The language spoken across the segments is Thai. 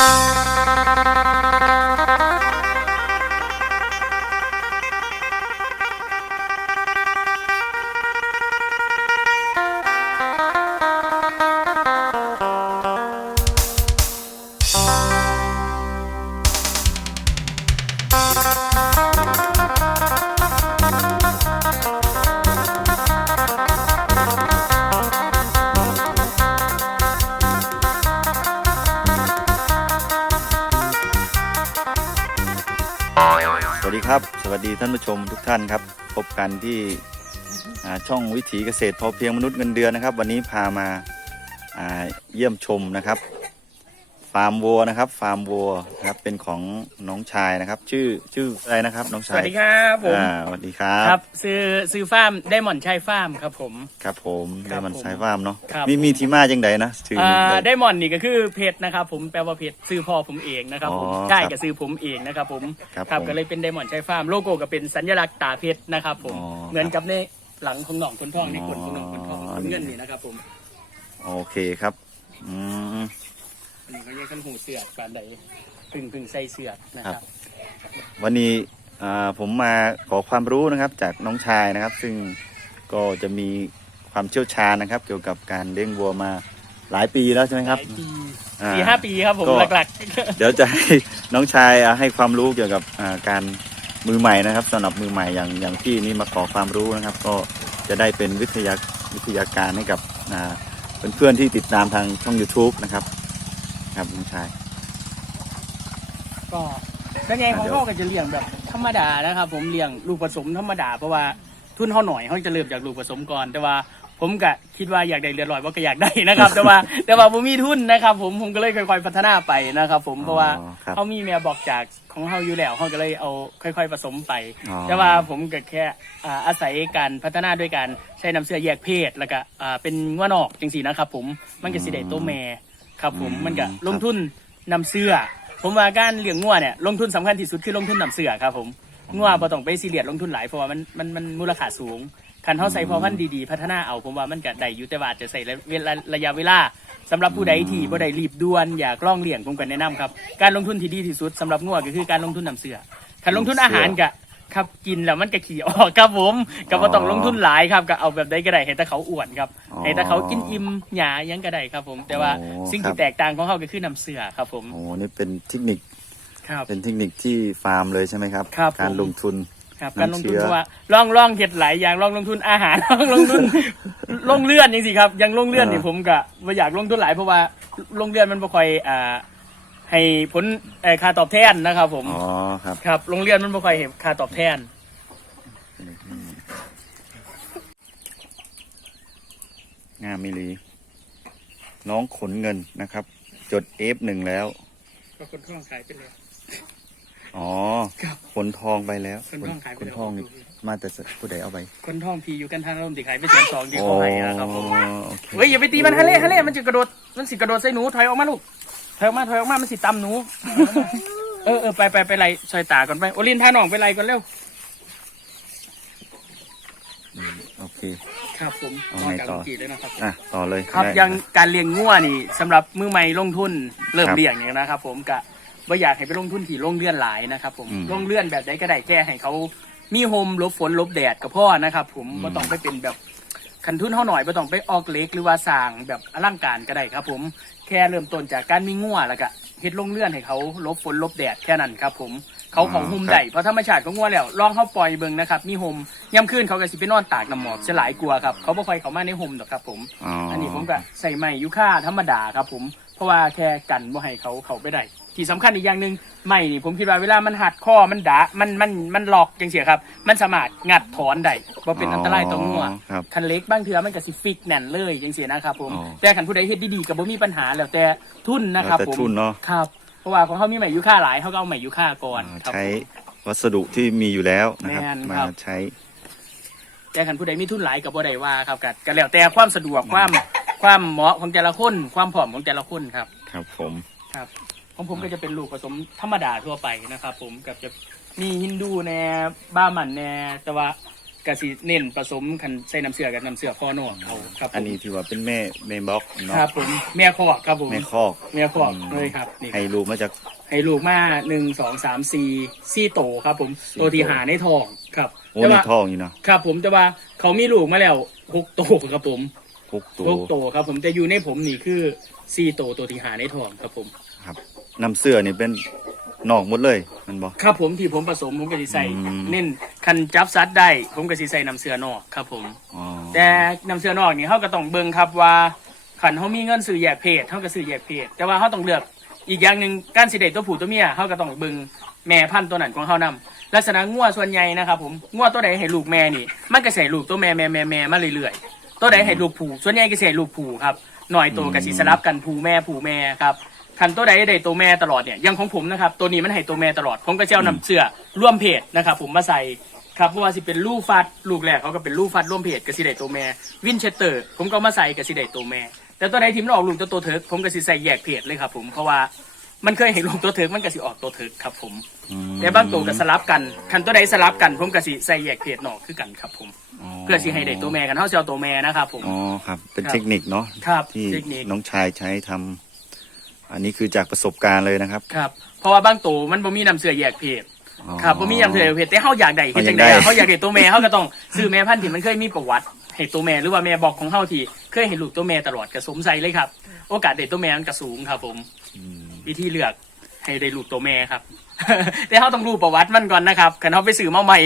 Adiós. านผู้ชมทุกท่านครับ พบกันที่ช่องวิถีเกษตรพอเพียงมนุษย์เงินเดือนนะครับ วันนี้พามาาเยี่ยมชมนะครับ ร์มวัวนะครับ ฟาร์มวัวนะครับเป็นของน้องชายนะครับ ชื่อชื่ออะไรนะครับ น้องสชายวัสดีครับผมอ่าสวัสดีครับ ครับซื้อซื้อฟาร์มได้หมอนชัยฟาร์มครับผม ครับผมครัได้บมันผมสายฟาร์มเนาะครับ มีมีที่มาจังใดนะชื่ออ่าใดได้หมอนนี่ก็คือเพจนะครับผมแปลว่าเพจซื้อพ่อผมเองนะครับผมอ๋อใช่ครับกับซื้อผมเองนะครับผมครับครับผมก็เลยเป็นไดมอนด์ชัยฟาร์มโลโก้ก็เป็นสัญลักษณ์ตาเพชรนะครับผมอ๋อเหมือนกับในหลังของหนองคนท่องในขนของหนองคนท่องอ๋อ คนเงินนี่นะครับผม โอเคครับอืม อันนี้เขาเรียกขั้นหูเสือกการใดพึ่งพึ่งใส่เสือกนะครับ วันนี้อ่าผมมาขอความรู้นะครับจากน้องชายนะครับ ซึ่งก็จะมีความเชี่ยวชาญนะครับ เกี่ยวกับการเลี้ยงวัวมาหลายปีแล้วใช่ไหมครับหลายปีอ่าปีห้าปีครับผมก็หลักเดี๋ยวจะให้น้องชายอะให้ความรู้เกี่ยวกับอ่าการมือใหม่นะครับสำหรับมือใหม่อย่างอย่างพี่นี่มาขอความรู้นะครับ ก็จะได้เป็นวิทยาวิทยาการให้กับอ่าเพื่อนๆที่ติดตามทางช่อง YouTube นะครับ ครับน้องชายๆก็แล้วไงของเขาก็จะเลี้ยงแบบธรรมดานะครับ ผมเลี้ยงลูกผสมธรรมดาเพราะว่าทุนเขาหน่อยเขาจะเริ่มจากลูกผสมก่อนแต่ว่า ผมก็คิดว่าอยากได้เรือนลอยว่าก็อยากได้นะครับ แต่ว่าแต่ว่าผมมีทุนนะครับ ผมผมก็เลยค่อยๆพัฒนาไปนะครับ ผมเพราะว่าอ๋อครับเขามีแม่บอกจากของเขาอยู่แล้วเขาก็เลยเอาค่อย ๆผสมไป อ๋อ แต่ว่าผมก็แค่อ่าอาศัยการพัฒนาด้วยการใช้น้ำเสื้อแยกเพศแล้วก็อ่าเป็นง่วนอกจังสีนะครับ ผมมันก็สิได้ตัวแม่ ครับผมอืมมันก็ครับลงทุนนำเสื้อ ผมว่าการเลี้ยงงัวเนี่ยลงทุนสำคัญที่สุดคือลงทุนนำเสื้อครับผมงัวบ่ต้องไปซีเรียสลงทุนหลายเพราะว่ามันมันมันมูลค่าสูงคันเฮาใส่พอพันธุ์ดีๆ พัฒนาเอาผมว่ามันก็ได้อยู่แต่ว่าอาจจะใส่ระยะระยะเวลาสำหรับผู้ใดที่บ่ได้รีบด่วนอยากลองเลี้ยงผมก็แนะนำครับการลงทุนที่ดีที่สุดสำหรับงัวก็คือการลงทุนนำเสื้อคันลงทุนอาหารก็ ครับกินแล้วมันก็ขี่ออกครับผมก็บ่ต้องลงทุนหลายครับก็เอาแบบใดก็ได้ให้แต่เขาอ้วนครับอ๋อให้แต่เขากินอิ่มหยายังก็ได้ครับผม แต่ว่าโอ้สิ่งครัที่บแตกต่างของเขาก็คือนำเสื้อครับผมโอ้นี่เป็นเทคนิคครับเป็นเทคนิคที่ฟาร์มเลยใช่ไหมครับครับการผมลงทุนครับน้ำการลงทุนเชื้อเพราะว่าลองลองเห็ดหลายอย่างลองลงทุนอาหารลองลงทุนลงเลื่อนจริงๆครับอยังลงเลื่อนนี่ผมก็ว่าอยากลงทุนหลายเพราะว่าลงเลื่อนมันบ่ค่อยอ่า ให้ผลเอ่อค่าตอบแทนนะครับ ผมอ๋อครับครับลงเลื่อนมันบ่ค่อยเห็นค่าตอบแทน งามมิลี น้องขนเงินนะครับ จด F1 แล้ว ก็คนท่องขายไปเลย อ๋อครับขนทองไปแล้วขนทองขายไปขนแล้ว ทองนี่มาแต่ผู้ใดเอาไปคนท่องพีอยู่กันทางลมที่ขายไปแสนสองที่เขาให้นะครับผมโอเคเฮ้ยอย่าไปตีมันฮะเล่ฮะเล่มันจะกระโดดมันสิกระโดดใส่หนูถอยออกมาลูก ถอยออกมาถอยออกมามันสิตำหนู เออเออไปไปไปไล่ซอยตาก่อนไป โอลินพาน้องไปไล่ก่อนเร็ว โอเค ครับผมเอาไงต่อ จากเมื่กี้เลยนะครับ อะ ต่อเลยครับได้ ยังการเลี้ยงงัวนี่สำหรับมือใหม่ลงทุนเริ่มครับเลี้ยงอย่างนะครับ ผมกะว่าอยากให้ไปลงทุนที่ลงเลื่อนหลายนะครับ ผมอืมลงเลื่อนแบบใดก็ได้แค่ให้เขามีโฮมหลบฝนหลบแดดกับพ่อนะครับ ผมอืมไม่ต้องไปเป็นแบบ คันทุนเท่าหน่อยไม่ต้องไปออกเล็กหรือว่าสร้างแบบอลังการก็ได้ครับ ผมแค่เริ่มต้นจากการมีงัวแล้วก็เฮ็ดลงเลื่อนให้เขาหลบฝนหลบแดดแค่นั้นครับ ผมเขาของโฮมได้เพราะธรรมชาติของงัวแล้วลองเข้าปล่อยเบิ่งนะครับมีโฮมย่ำคืนเขาก็สิไปนอนตากน้ำหมอกจะหลายกลัวครับเขาบ่ค่อยเข้ามาในโฮมหรอกครับ ผมอ๋ออัอันนี้ผมก็ใส่ไม้ยูค่าธรรมดาครับ ผม เพราะว่าแค่กันบ่ให้เขาเขาไปได้ ที่สำคัญอีกอย่างหนึ่งไม้นี่ผมคิดว่าเวลามันหัดข้อมันดะมันมันมันหลอกจังเสียครับ มันสามารถงัดถอนได้บ่เป็นอันตรายต่องัวครับคันเล็กบางเทือมันก็สิฟิกแน่นเลยจังเสียนะครับผมอ๋อ แต่คันผู้ใดเฮ็ดดีๆก็บ่มีปัญหาแล้วแต่ทุนนะครับแล้วแต่ผมทุนเนาะ ครับเพราะว่าของเขามีไม้ยูค่าหลายเขาก็เอาไม้ยูค่าก่อนครับ ใช้ผมวัสดุที่มีอยู่แล้วนะครับ แม่นมาครับ ใช้ แต่คันผู้ใดมีทุนหลายก็บ่ได้ว่าครับก็ก็แล้วแต่ความสะดวกความความเหมาะของแต่ละคนความพร้อมของแต่ละคนครับ ครับผม ครับ ของผมก็จะเป็นลูกผสมธรรมดาทั่วไปนะครับ ผมกับจะมีฮินดูแน่บ้าหมันแน่แต่ว่ากสิเน้นผสมคันใส่น้ำเสือกับน้ำเสือพ่อนอกเอาครับผมอันนี้ถือว่าเป็นแม่แม่บล็อกเนาะครับผมแม่คอกครับผมแม่คอกแม่คอกอืมเลยครับนี่ให้ลูกมาจากให้ลูกมาหนึ่งสองสามสี่สี่โตครับ ผมสี่ตัวที่โตหาในทองครับโอ้แต่ในว่าท้องอยู่เนาะครับ ผมแต่ว่าเขามีลูกมาแล้วหกโตครับผมหกตัวหกโตครับ ผมแต่อยู่ในผมนี่คือสี่โตตัวที่หาในทองครับผมครับ น้ำเสื้อนี่เป็นนอกหมดเลยมันบอก ครับผมที่ผมผสมผมก็สิใส่อืม เน้นคันจับซัดได้ผมก็สิใส่น้ำเสือนอกครับผม อ๋อแต่น้ำเสือนอกนี่เขาก็ต้องเบิ่งครับว่าขันเขามีเงินซื้อแยกเพศเขาก็ซื้อแยกเพศแต่ว่าเขาต้องเลือกอีกอย่างหนึ่งการสิเดตัวผู้ตัวเมียเขาก็ต้องเบิ่งแม่พันธุ์ตัวนั้นของเขานำลักษณะงัวส่วนใหญ่นะครับผมงัวตัวใดให้ลูกแม่นี่ มันก็ใส่ลูกตัวแม่แม่แม่แม่มาเรื่อยๆตัวใดให้ลูกผู้ส่วนใหญ่ก็ใส่ลูกผู้ครับหน่อยตัวก็สิสลับกันผู้แม่ผู้แม่ครับ คันตัวใดได้ตัวแม่ตลอดเนี่ยอยังของผมนะครับตัวนี้มันให้ตัวแม่ตลอด ผมก็จะเอาน้ำเสือร่วมเพศนะครับผมมาใส่ครับเพราะว่าสิเป็นลูกฟัดลูกแรกเขาก็เป็นลูกฟัดร่วมเพจกับสิเดตัวแม่ วินเชสเตอร์ ผมก็เอามาใส่กับสิเดตัวแม่ แต่ตัวไหนทีมนออกลูกตัวโตเถิกผมก็สิใส่แยกเพจเลยครับผมเพราะว่ามันเคยเห็นลูกตัวเถิกมันก็สิออกตัวเถิกครับผมมแต่บางตัวก็สลับกันคันตัวใดสลับกันผมก็สิใส่แยกเพจนอกคือกันครับผมเพื่อสิให้ได้ตัวแม่กันเท่าเซลตัวแม่นะครับผมอ๋อครับเป็นครับเทคนิคเนาะครับที่เทคนิคน้องชายใช้ทำ อันนี้คือจากประสบการณ์เลยนะครับครับเพราะว่าบางตัวมันบ่มีน้ำเสือแยกเพจอ๋อ ครับบ่มีน้ำเสือแยกเพจแต่เฮาอยากได้เฮ็ดจังไดเขาอยากได้อะเฮาอยากได้ตัวแม่เฮาก็ต้องซื้อแม่พันธุ์ที่มันเคยมีประวัติให้ตัวแม่หรือว่าแม่บอกของเฮาที่เคยเห็นลูกตัวแม่ตลอดก็สมใจเลยครับ โอกาสได้ตัวแม่มันก็สูงครับผมอืมวิธีเลือกให้ได้ลูกตัวแม่ครับ แต่เขาต้องรู้ประวัติมันก่อนนะครับคันเขาไปสื่อมาใหม่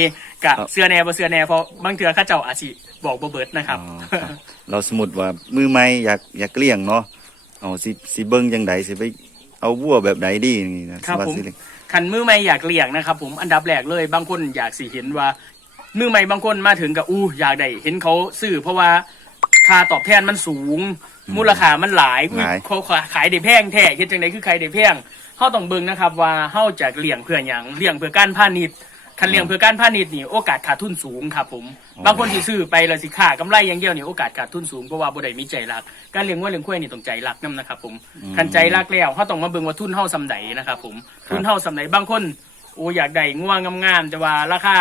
กับเสื้อแน่บ่เสื้อแน่เพราะบางเถื่อเข้าเจ้าอาจสิบอกบ่เบิดนะครับ อ๋อครับเราสมมติว่ามือใหม่อยากอยากเลี้ยงเนาะ เอาสิสิเบิ้งจังไดสิไปเอาวัวแบบไหนดีอย่างนี้นะครับว่าผม สิเลี้ยงคันมือใหม่อยากเลี้ยงนะครับผมอันดับแรกเลยบางคนอยากสิเห็นว่า มือใหม่บางคนมาถึงกับอู้อยากได้เห็นเขาซื้อเพราะว่าค่าตอบแทนมันสูง มูลค่ามันหลายอุ๊ยเขาขายได้แพงแท้เฮ็ดจังไดคือขายได้แพงเฮาต้องเบิ่งนะครับว่าเฮาจะเลี้ยงเพื่อหยังเลี้ยงเพื่อการพาณิชย์ คันเลี้ยงเพื่อการพาณิชย์นี่โอกาสขาดทุนสูงครับผม บางคนที่ซื้อไปแล้วสิค่ากำไรอย่างเดียวนี่โอกาสขาดทุนสูงเพราะว่าบ่ได้มีใจรัก การเลี้ยงวัวเลี้ยงควายนี่ต้องใจรักนํนะครับผมคันใจรักแล้วเฮาต้องมาเบิ่งว่าทุนเฮาซำใดนะครับผมทุนเฮาซำใดบางคนโอ้อยากได้งัวงามๆแต่ว่าราคา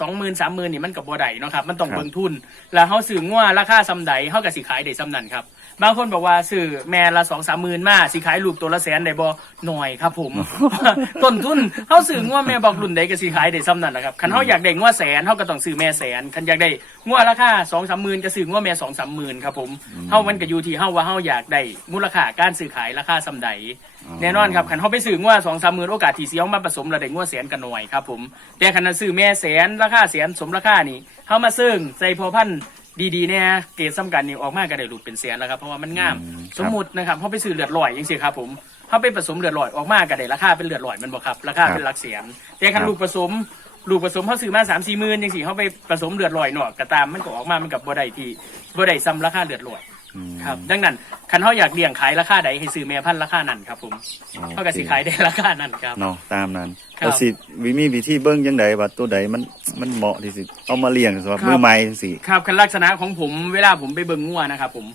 20,000 30,000นี่มันก็บ่ได้เนาะครับมันต้องเบิ่งทุน แล้วเฮาซื้องัวราคาซำใดเฮาก็สิขายได้ซำนั้นครับ บางคนบอกว่าซื้อแม่ละสองสามหมื่นมาสิขายลูกตัวละแสนได้บ่หน่อยครับผม ต้นทุนเฮาซื้องัวแม่บอกรุ่นใดก็สิขายได้ซ้ำนั่นแหละครับคันเฮาอยากได้งัวแสนเฮาก็ต้องซื้อแม่แสนคันอยากได้งัวราคาสองสามหมื่นก็ซื้องัวแม่สองสามหมื่นครับผมเฮามันก็อยู่ที่เฮาว่าเฮาอยากได้มูลค่าการซื้อขายราคาซำใดแน่นอนครับคันเฮาไปซื้องัวสองสามหมื่นโอกาสที่สิเอามาผสมแล้วได้งัวแสนก็น้อยครับผมแต่คันนั้นซื้อแม่แสนราคาแสนสมราคานี่เฮามาซึ่งใส่พอพันธุ์ ดีๆเนี่ยเกรดซ้ำกันนี่ออกมาก็ได้ลูกเป็นแสนแล้วครับเพราะว่ามันงามอืมครับ สมมุตินะครับเขาไปซื้อเลือดลอยอย่างสิครับผมเขาไปผสมเลือดลอยออกมาก็ได้ราคาเป็นเลือดลอยมันบอกครับราคาเป็นหลักแสนแต่ครัคันบลูกผสมลูกผสมเขาซื้อมาสามสี่หมื่นอย่างสิเขาไปผสมเลือดลอยหน่อยก็ตามมันก็ออกมามันกับบ่ได้ที่บ่ได้ซ้ำราคาเลือดลอย อืม ครับ ดังนั้นคันเขาอยากเลี้ยงขายราคาใดให้ซื้อแม่พันธุ์ราคานั้นครับผมโอเค เขาก็สิขายได้ราคานั้นครับ เนาะตามนั้นครับแล้วสิวิมีวิธีเบิ้งยังไงว่าตัวใดมันมันเหมาะที่สิเอามาเลี้ยงสำหรับครับ มือใหม่สิครับคันลักษณะของผมเวลาผมไปเบิ่งงัวนะครับผม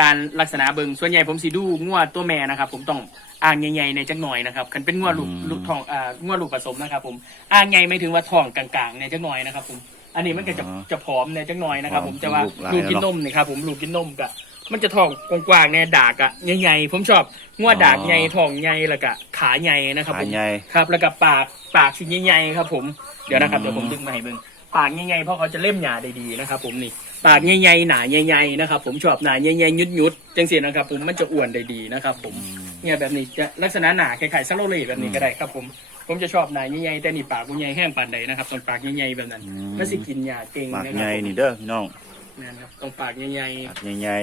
การลักษณะเบิ่งส่วนใหญ่ผมสิดูงัวตัวแม่นะครับผมต้องอ่างใหญ่ๆในจักหน่อยนะครับคันเป็นงัวลูกลูกทองอ่างัวลูกผสมนะครับผมอ่างใหญ่ไม่ถึงว่าทองกลางๆในจักหน่อยนะครับผมอันนี้มันก็จะจะผอมในจักหน่อยนะครับ ผมแต่ว่าลูกกินนมนี่ครับผมลูกกินนมก็ มันจะทองกว้างๆเนี่ยดากอะใหญ่ๆผมชอบงัวดากใหญ่ทองใหญ่แล้วก็ขาใหญ่นะครับขาผมใหญ่ ครับ แล้วก็ปากปากสีใหญ่ๆครับ ผมเดี๋ยวนะครับอืม เดี๋ยวผมดึงมาให้เบิ่งปากใหญ่ๆเพราะเขาจะเล่มหยาได้ดีนะครับ ผมนี่ปากใหญ่ๆหนาใหญ่ๆนะครับ ผมชอบหนาใหญ่ๆยุดๆจังสีนะครับ ผมมันจะอ้วนได้ดีนะครับ ผมเนี่ยแบบนี้จะลักษณะหนาคล้ายๆซาโลเล่แบบนี้ก็ได้ครับ ผมผมจะชอบหนาใหญ่ๆแต่นี่ปากมันใหญ่แห้งปานใดนะครับตรงปากใหญ่ๆแบบนั้นมันสิกินหยาเก่งปากนะคใหรัญ่บผมนี่เด้อพี่น้องนั่นครับตรงปากใหญ่ๆ ปากใหญ่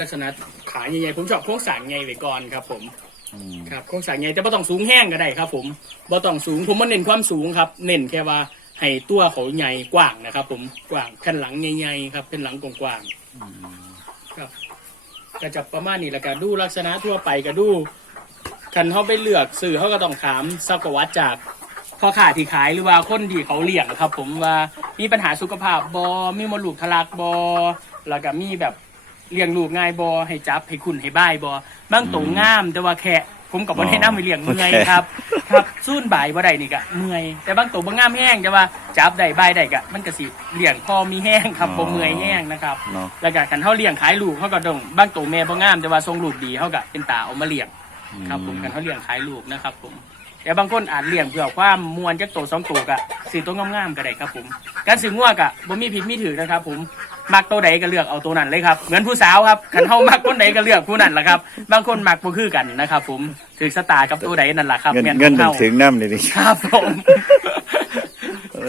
ลักษณะขาใหญ่ๆผมชอบโค้งสางใหญ่ไว้ก่อนครับ ผมๆอืมครับโครงสร้างใหญ่แต่บ่ต้องสูงแห้งก็ได้ครับ ผมบ่ต้องสูงผมบ่เน้นความสูงครับ เน้นแค่ว่าให้ตัวเขาใหญ่กว้างนะครับ ผมกว้างแผ่นหลังใหญ่ๆครับเป็นหลังกว้างๆครับก็จะประมาณนี้แหละก็ดูลักษณะทั่วไปก็ดูคันเขาไปเลือกสื่อเขาก็ต้องถามสักวัดจากพ่อค้าที่ขายหรือว่าคนที่เขาเลี้ยงครับ ผมว่ามีปัญหาสุขภาพบอมีมดลูกทะลักบอแล้วก็มีแบบ เลี้ยงลูกง่ายบอให้จับให้คุณให้บ้ายบอบางตัวงามแต่ว่าแค่ผมกับบ่แนะนำให้เลี้ยงเมื่อยโอเคครับ ครับสู้นบ่ายบ่ได้นี่ก็เมื่อยแต่บางตัวบ่งามแห้งแต่ว่าจับได้บ่ายได้ก็มันก็สิเลี้ยงพอมีแห้งครับบ่เมื่อยแห้งนะครับเนาะแล้วก็คันเฮาเลี้ยงขายลูกเฮาก็ต้องบางตัวแม่บ่งามแต่ว่าทรงลูกดีเฮาก็เป็นตาเอามาเลี้ยงครับผมกันเขาเลี้ยงขายลูกนะครับผม แต่บางคนอาจเลี้ยงเพื่อความมวนจักโตสองตัวกะซื้อตัวงามๆก็ได้ครับผม การซื้องัวกะบ่มีผิดมีถือนะครับผมมักตัวใดก็เลือกเอาตัวนั้นเลยครับเหมือนผู้สาวครับคันเฮามักคนใดก็เลือกผู้นั้นแหละครับ บางคนมักบ่คือกันนะครับผมถือสตาร์กับตัวใดนั่นแหละครับเงินแม่นเงินของถึงเฮาถึงน้ำเลยดิครับผม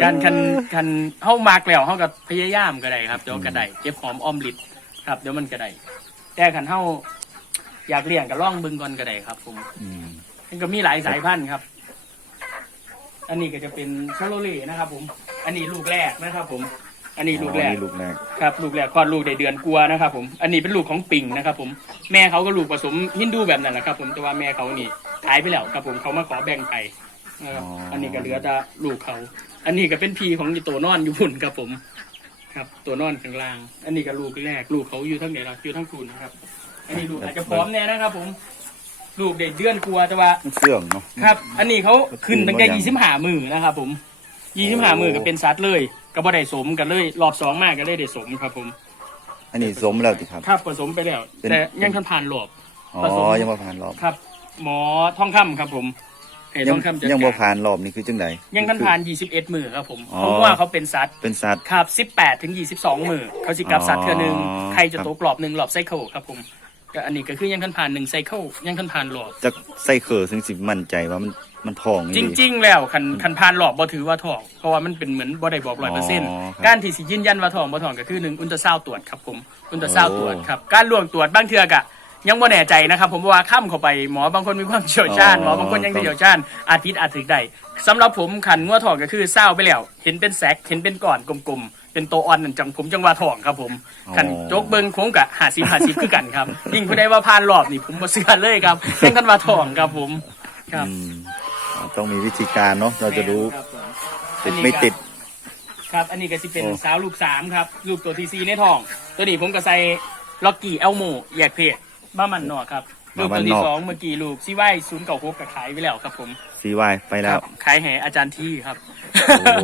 การคันคันเฮามักแล้วเฮาก็พยายามก็ได้ครับเดี๋ยวก็ได้เก็บหอมอ้อมลิดครับเดี๋ยวมันก็ได้แต่คันเฮาอยากเลี้ยงก็ลองเบิ่งก่อนก็ได้ครับ ผม อืม มันก็มีหลายสายพันธุ์ครับ อันนี้ก็จะเป็นชาโลเล่นะครับ ผม อันนี้ลูกแรกนะครับ ผม อันนี้ลูกแรอ๋กอนี่ลูกแรกครับ ลูกแรกคลอดลูกได้เดือนกลัวานะครับ ผม อันนี้เป็นลูกของปิงนะครับ ผม แม่เขาก็ลูกผสมฮินดูแบบนั้นแหละครับ ผม แต่ว่าแม่เขานี่ขายไปแล้วครับ ผมเขามาขอแบ่งไปนะครับอันนี้ก็เหลือแต่ลูกเขา อันนี้ก็เป็นพีของอีตัวนอนอยู่พุ่นครับผม ครับ ตัวนอนข้างล่าง อันนี้ก็ลูกแรก ลูกเขาอยู่ทั้งไหนล่ะอยู่ทั้งคุณนะครับ อันนี้ลูกอาจจะพร้อมแน่นะครับ ผม ลูกเด็เดือนกลัวาแต่ว่า มันเสื่องเนาะ ครับ อันนี้เขาขึ้นตั้งแต่ขึ้นมาอย่างยี่สิบห้ามือนะครับผมยี่สิบห้ามือก็เป็นซัดเลยก็บ่ได้สมกันเลย รอบสองมากก็เลยได้สมครับ ผมอันนี้สมแล้วสิครับ ครับผสมไปแล้ว เป็น แต่ยังทันผ่านรอบอ๋อผสมยังบ่ผ่านรอบ ครับ หมอทองคำครับผมให้ยัทงองคำจัดยังบ่การผ่านรอบนี่คือจังได ยังทันผ่านยี่สิบเอ็ดมือครับผมอ๋อ เพราะว่าเขาเป็นซัด เป็นสัตว์ ครับสิบแปดถึงยี่สิบสองมือเขาสิกลับซัดเทือหนึ่งอ๋อ ใครจะตกรอบหนึ่งรอบไซเคิลครับผม ก็อันนี้ก็คือยังทันผ่านหนึ่งไซเคิลยังทันผ่านรอบจะใส่เขอถึงสิมั่นใจว่ามันมันทองจนี่ริง ๆ แล้วคันคันพานหลอกบ่ถือว่าทองเพราะว่ามันเป็นเหมือนบ่ได้บอกร้อยเปอร์เซ็นต์ครับการที่สิยืนยันว่าทองบ่ทองก็คือหนึ่งอุลตราซาวด์ตรวจครับผมอุลตราซาวด์โอ้ ตรวจครับการล่วงตรวจบางเทือกะยังบ่แน่ใจนะครับผมเพราะว่าข้ามเข้าไปหมอบางคนมีความเชี่ยวชาญอ๋อหมอบางคนยังไม่เชี่ยวชาญอาจพิษอาจถึกได้สำหรับผมขันงัวทองก็คือเศร้าไปแล้ว เห็นเป็นแซกเห็นเป็นก้อนกลมๆ เป็นโตอ่อนนั่นจังผมจังว่าทองครับผมขันโจกเบิงโค้งกะหาสิบหาสิบคือกันครับยิ่งผู้ใดว่าพานรอบนี่ผมบ่เชื่อเลยครับยังกันว่าทองครับผมครับอืมต้องมีวิธีการเนาะเราจะรู้ครับผมติดไม่ติด ครับอันนี้ก็จะเป็นโอ้ สาวลูกสามครับลูกตัวทีซีในท้อง ตัวนี้ผมก็ใส่ล็อกกี้เอลโมแยกเพศบ้ามันนอกครับ ลูกตัวที่สองเมื่อกี้ลูกซีไว้ศูนย์เก่าหกกับขายไปแล้วครับผมซีวายไปแล้ควรับขายแห่อาจารย์ที่ครับ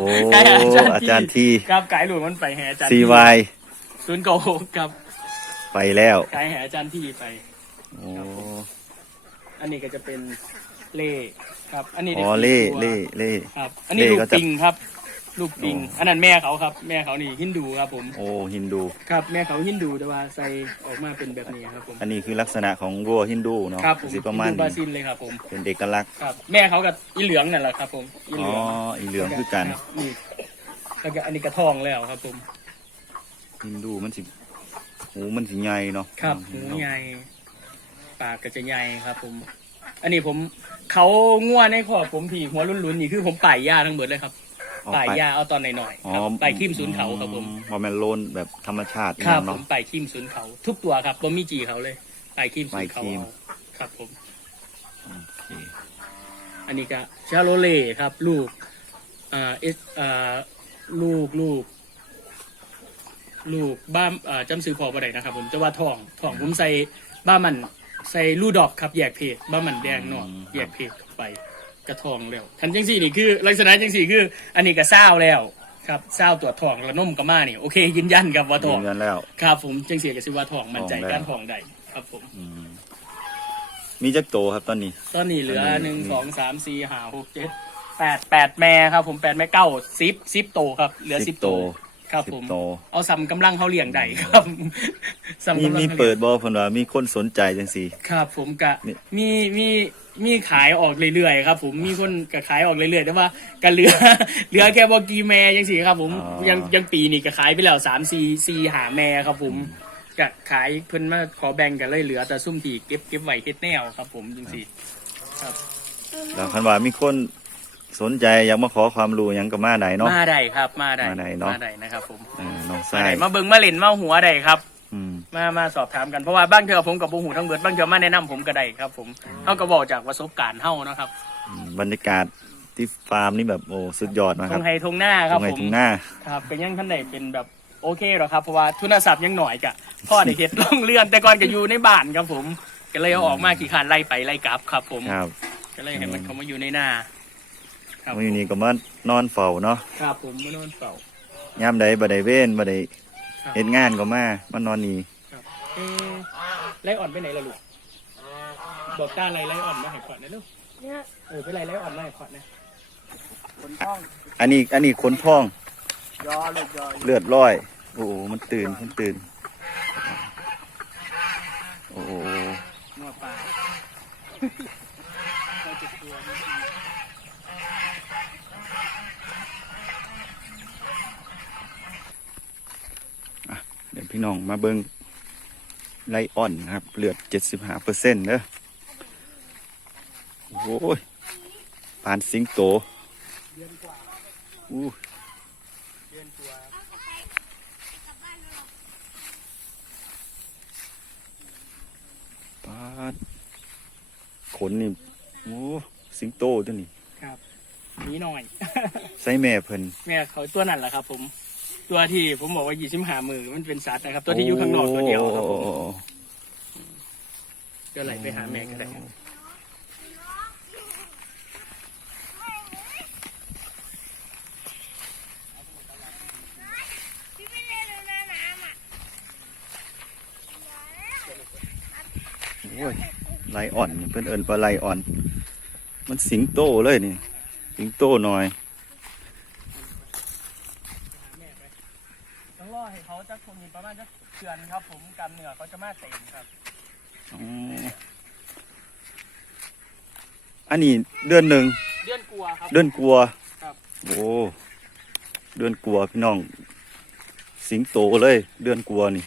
โอ้ขายแห่อาจารย์ที่ครับขายลูกมันไปแห่อาจารย์ซีที่วายศูนย์เก่าหกครับ ไปแล้วขายแห่อาจารย์ที่ไปโอ้อันนี้ก็จะเป็นเล่ครับ อันนี้ได้อ๋อสี่เล่ตัวเล่เล่ครับ อันนี้เล่ลูกก็จะปิงครับ ลูกปิงอ๋ออัอันนั้นแม่เขาครับ แม่เขานี่ฮินดูครับผม โอ้ฮินดู ครับแม่เขาฮินดูแต่ว่าใส่ออกมาเป็นแบบนี้ครับผม อันนี้คือลักษณะของวัวฮินดูเนาะครับผมสิประมาณฮินดูบรานี้ซิลเลยครับผมเป็นเอกลักษณ์ครับแม่เขากับอีเหลืองนั่นแหละครับผมอีอ๋เหอลืองอีเหลืองคือกันรับนี่แล้วก็อันนี้กระทองแล้วครับผมฮินดูมันสิหูมันสิใหญ่เนาะครับหูใหญ่ปากก็จะใหญ่ครับผม อันนี้ผมเขาง่วนในขอบผมผีหัวลุ้นๆนี่คือผมป่ายหญ้าทั้งหมดเลยครับอ๋อ ป่ายไปหญ้าเอาตอนหน่อยๆอ๋อครับป่ายขี้มศูนย์เขาครับผมว่าแมันโลนแบบธรรมชาติครับผเนาะมป่ายขี้มศูนย์เขา ทุกตัวครับบ่มีจีเขาเลยป่ายขี้มศูนย์เขาป่ายขี้มเอาครับผมโอเคอันนี้ก็ชาโลเล่ครับ ลูกอ่าเอสอ่าลูกลูก ลูกบ้ามอ่าจำซื้อพอประเดนะครับ ผมจะว่าทองทองผมใส่บ้ามันใส่ลูดอกครับแยกเพศบ้ามันแดงเนอกแยกเพศเข้าไป กระทองแล้วทันจังสี่นี่คือลักษณะจังสี่คือ อันนี้ก็เศร้าแล้วครับเศร้าตรวจทองแล้วนมก็มานี่โอเคยืนยันครับว่าทยืองนยันแล้ว ครับผมจังสี่ก็สิว่าทองมันใจทองแล้ว การทองใดครับผม อืมมีจักโตครับตอนนี้ ตอนนี้เหลืออันหนี้นึ่งสองสามสี่ห้าหกเจ็ดแปดแปดแม่ครับผมแปดแม่เก้าสิบสิบโตครับ เหลือสิบโต ครับสิผบมโตเอาซ้ำกำลังเขาเลี้ยงได้ครับซ้ำมีกำลังมีเขาเปิลี้ยงดบอเพิ่นว่ามีคนสนใจจังซี่ ครับผมกะนี่ มีมีมีขายออกเรื่อยๆครับ ผมมีคนก็ขายออกเรื่อยๆแต่ว่าก็เหลือ เหลือแค่บอกีแม่ยังสี่ครับ ผมยังยังปีนี้ก็ขายไปแล้วสามสี่สี่หาแม่ครับ ผมก็ขายเพิ่นมาขอแบ่งกันเลยเหลือ แต่ซุ่มทีเก็บเก็บไว้เฮ็ดแนวครับ ผมจังสี่ แล้วคันว่ามีคน สนใจอยากมาขอความรู้หยังก็มาได้เนาะ มาได้ครับมาได้มาได้เนาะมาได้นะครับผมเออน้องมาทรายได้มาเบิ่งมาเล่นมาหัวได้ครับ อืม มามาสอบถามกันเพราะว่าบ้างเธอผมกับบูหูทั้งเบิดบ้างเธอมาแนะนำผมก็ได้ครับผมเฮาก็บอกจากประสบการณ์เฮานะครับอืมบรรยากาศที่ฟาร์มนี่แบบโอ้สุดยอดนะทครับงไฮทงหน้าคตรัรบงไหนผมถึงหน้า ครับเป็นยังท่านใดเป็นแบบโอเคหรอกครับ เพราะว่าทุนทรัพย์ยังหน่อยกะพ่อได้เฮ็ด ล่องเรือนแต่ก่อนก็อยู่ในบ้านครับผม ก็เลยเอาออกมากี่คันไล่ไปไล่กลับครับ ผม ครับ ก็เลยให้มันเข้ามาอยู่ในหน้า ครับ มื้อนี้ก็มานอนเฝ้าเนาะครับผมมานอนเฝ้ายามใดบ่ได้เว้นบ่ได้ครับเฮ็ดงานก็มามานอนนี่ครับเอ๊ะไล่อ่อนไปไหนล่ะลูกบอกต้าไล่ไล่อ่อนมาให้ขอดนะลูกเนี่ยเออไปไล่ไล่อ่อนมาให้ขอดนะคนท้องอันนี้อันนี้คนท้องยอลูกยอเลือดร้อยโอ้โหมันตื่นมันตื่นโอ้โห งัวปลาเราจะกลัวนิดนึง เดี๋ยว พี่น้องมาเบิ่งไลออนนะครับเลือดเจ็ดสิบห้าเปอร์เซ็นต์เด้อโอ้ยปานสิงโตเดือนกว่าอู้เดือนกว่าปาดขนนี่โอ้สิงโตตัวนี้ครับนี้หน่อย ใส่แม่เพิ่นแม่เขาตัวนั่นแหละครับผม ตัวที่ผมบอกว่ายี่สิบห้ามือมันเป็นสัตว์นะครับ ตัวที่อยู่ข้างนอกตัวเดียวครับผมโอ้เดี๋ยวไหลไปหาแม่ก็ได้ครับพี่ไม่เล่นนะน้ำอะโอ้ยไลออนเพิ่นเอิ้นว่าไลอ่อน มันสิงโตเลยนี่ สิงโตหน่อย ต้องรอ ให้เขาจะคงมีประมาณจะเดือนครับ ผมกำเนื้อเขาจะมาเต็มครับอ๋ออันนี้เดือนหนึ่งเดือนกลัวครับ เดือนกลัวครับโอ้เดือนกลัวพี่น้อง สิงโตเลย เดือนกลัวนี่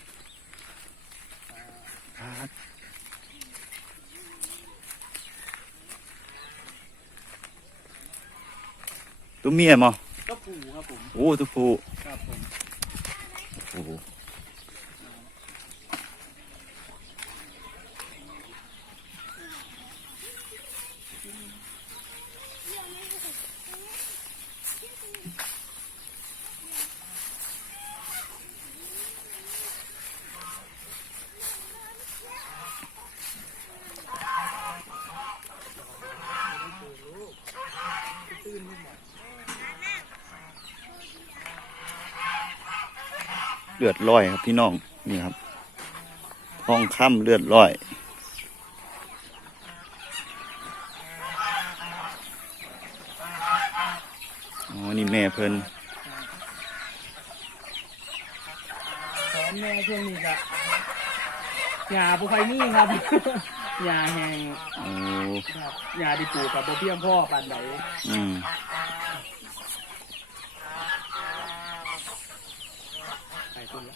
ตัวเมียมั้ก็ปูครับผมโอ้ตัวผู้ครับผม โลือดร้อยครับพี่น้อง นี่ครับห้องค่ำเลือดร้อย อ๋อ นี่แม่เพิ่นสอนแม่ช่วงนี้ก็หญ้าบุไฟนี่ครับหญ้าแห้งโอ้ครับหญ้าที่ปลูกกับบ่เพียงพ่อปานใดอืม ไปคุณละ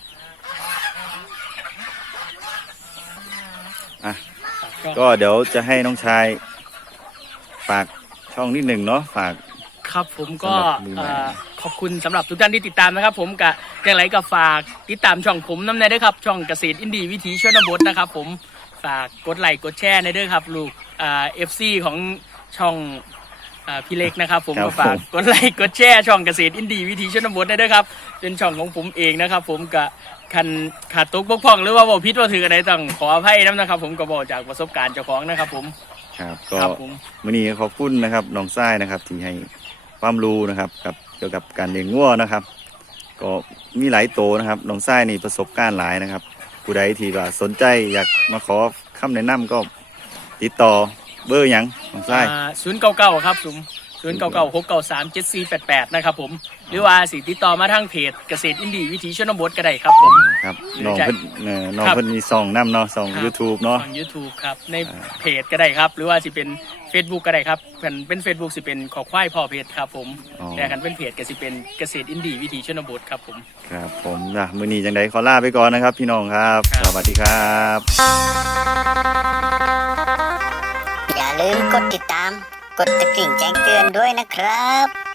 อะ ครับ ก็ก็เดี๋ยวจะให้น้องชาย ฝากช่องนิดหนึ่งเนาะฝาก ครับผมก็สำหรับมือใหม่เอ่อขอบคุณสำหรับทุกท่านที่ติดตามนะครับ ผมกับอย่างไรก็ฝากติดตามช่องผมน้ำในด้วยครับ ช่องเกษตรอินดีวิถีชนบทนะครับ ผมฝากกดไลค์กดแชร์ในด้วยครับ ลูกเอฟซีของช่องอ่าพี่เล็กนะครับ ผมครับก็ฝากผม กดไลค์กดแชร์ช่องเกษตรอินดีวิถีชนบทได้ด้วยครับ เป็นช่องของผมเองนะครับ ผมกับ คันขาดตกบกพร่องหรือว่าบอกพิษว่าถืออะไรต้องขออภัยน้ำนะครับ ผมก็บอกจากประสบการณ์เจ้าของนะครับ ผมครับคก็รับผมวันนี้ขอบคุณนะครับน้องทรายนะครับที่ให้ความรู้นะครับกับเกี่ยวกับการเลี้ยงงัวนะครับ ก็มีหลายโตวนะครับน้องทรายนี่ประสบการณ์หลายนะครับ ผู้ใดที่ว่าสนใจอยากมาขอคำแนะนำก็ติดต่อเบอร์หยังน้องทราย ศูนย์เก้าเก้าครับผมศูนย์เก้าเก้าหกเก้าสามเจ็ดสี่แปดแปดนะครับผม หรือว่าสิติดต่อมาทางเพจเกษตรอินดีวิถีชนบทก็ได้ครับผม ครับหรือน้องจะเพิ่นเอ่อน้องครับ เพิ่นมีซองน้ำเนาะซองครับ YouTube เนาะ ทาง YouTube ครับ ในอ่าเพจก็ได้ครับ หรือว่าสิเป็น Facebook ก็ได้ครับเป็นเป็น Facebook สิเป็นขอควายพ่อเพจครับผม อ๋อ แต่กันเป็นเพจก็สิเป็นเกษตรอินดีวิถีชนบทครับผม ครับผมนะมื้อนี้จังไดขอลาไปก่อนนะครับ พี่น้องครับ ครับสวัสดีครับ อย่าลืมกดติดตาม กดตะกริ่งแจ้งเตือนด้วยนะครับ